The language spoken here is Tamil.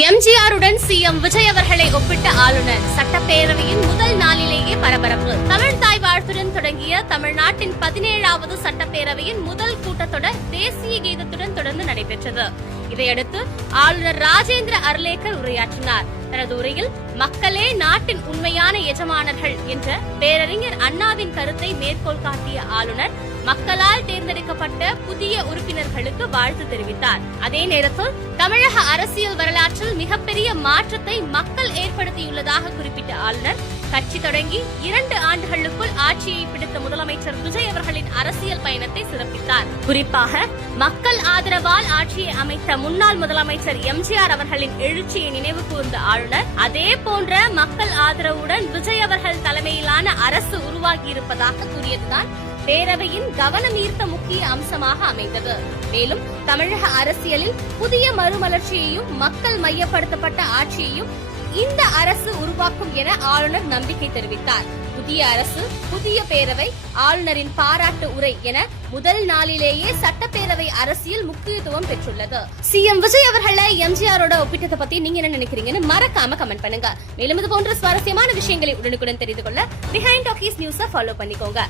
எம்ஜிஆருடன் சிஎம் விஜய் அவர்களை ஒப்பிட்ட ஆளுநர். சட்டப்பேரவையின் முதல் நாளிலேயே பரபரப்பு. தமிழ் தாய் வாழ்த்துடன் தொடங்கிய தமிழ்நாட்டின் 17வது சட்டப்பேரவையின் முதல் கூட்டத்தொடர் தேசிய கீதத்துடன் தொடர்ந்து நடைபெற்றது. இதையடுத்து ஆளுநர் ராஜேந்திர அர்லேக்கர் உரையாற்றினார். தனது உரையில் மக்களே நாட்டின் உண்மையான எஜமானர்கள் என்ற பேரறிஞர் அண்ணாவின் கருத்தை மேற்கோள் காட்டிய ஆளுநர் மக்களால் தேர்ந்தெடுக்கப்பட்ட புதிய உறுப்பினர்களுக்கு வாழ்த்து தெரிவித்தார். அதே நேரத்தில் தமிழக அரசியல் வரலாற்றில் மிகப்பெரிய மாற்றத்தை மக்கள் ஏற்படுத்தியுள்ளதாக குறிப்பிட்ட ஆளுநர் கட்சி தொடங்கி 2 ஆண்டுகளுக்குள் ஆட்சியை பிடித்த முதலமைச்சர் விஜய் அவர்களின் அரசியல் பயணத்தை சிறப்பித்தார். குறிப்பாக மக்கள் ஆதரவால் ஆட்சியை அமைத்த முன்னாள் முதலமைச்சர் எம்ஜிஆர் அவர்களின் எழுச்சியை நினைவு கூர்ந்த ஆளுநர் அதே போன்ற மக்கள் ஆதரவுடன் விஜய் அவர்கள் தலைமையிலான அரசு உருவாகியிருப்பதாக கூறியதுதான் பேரவையின் கவனம் ஈர்த்த முக்கிய அம்சமாக அமைந்தது. மேலும் தமிழக அரசியலில் புதிய மறுமலர்ச்சியையும் மக்கள் மையப்படுத்தப்பட்ட ஆட்சியையும் இந்த அரசு உருவாக்கும் என ஆளுநர் நம்பிக்கை தெரிவித்தார். புதிய அரசு, புதிய பேரவை, ஆளுநரின் பாராட்டு உரை என முதல் நாளிலேயே சட்டப்பேரவை அரசியல் முக்கியத்துவம் பெற்றுள்ளது. சிஎம் விஜய் அவர்களை எம்ஜிஆரோட ஒப்பிட்டதை பத்தி நீங்க என்ன நினைக்கிறீங்கன்னு மறக்காம கமெண்ட் பண்ணுங்க. மேலும் இது போன்ற சுவாரஸ்யமான விஷயங்களை உடனுக்குடன் தெரிந்து கொள்ள பிஹைண்ட் டாக்கீஸ் நியூஸை ஃபாலோ பண்ணிக்கோங்க.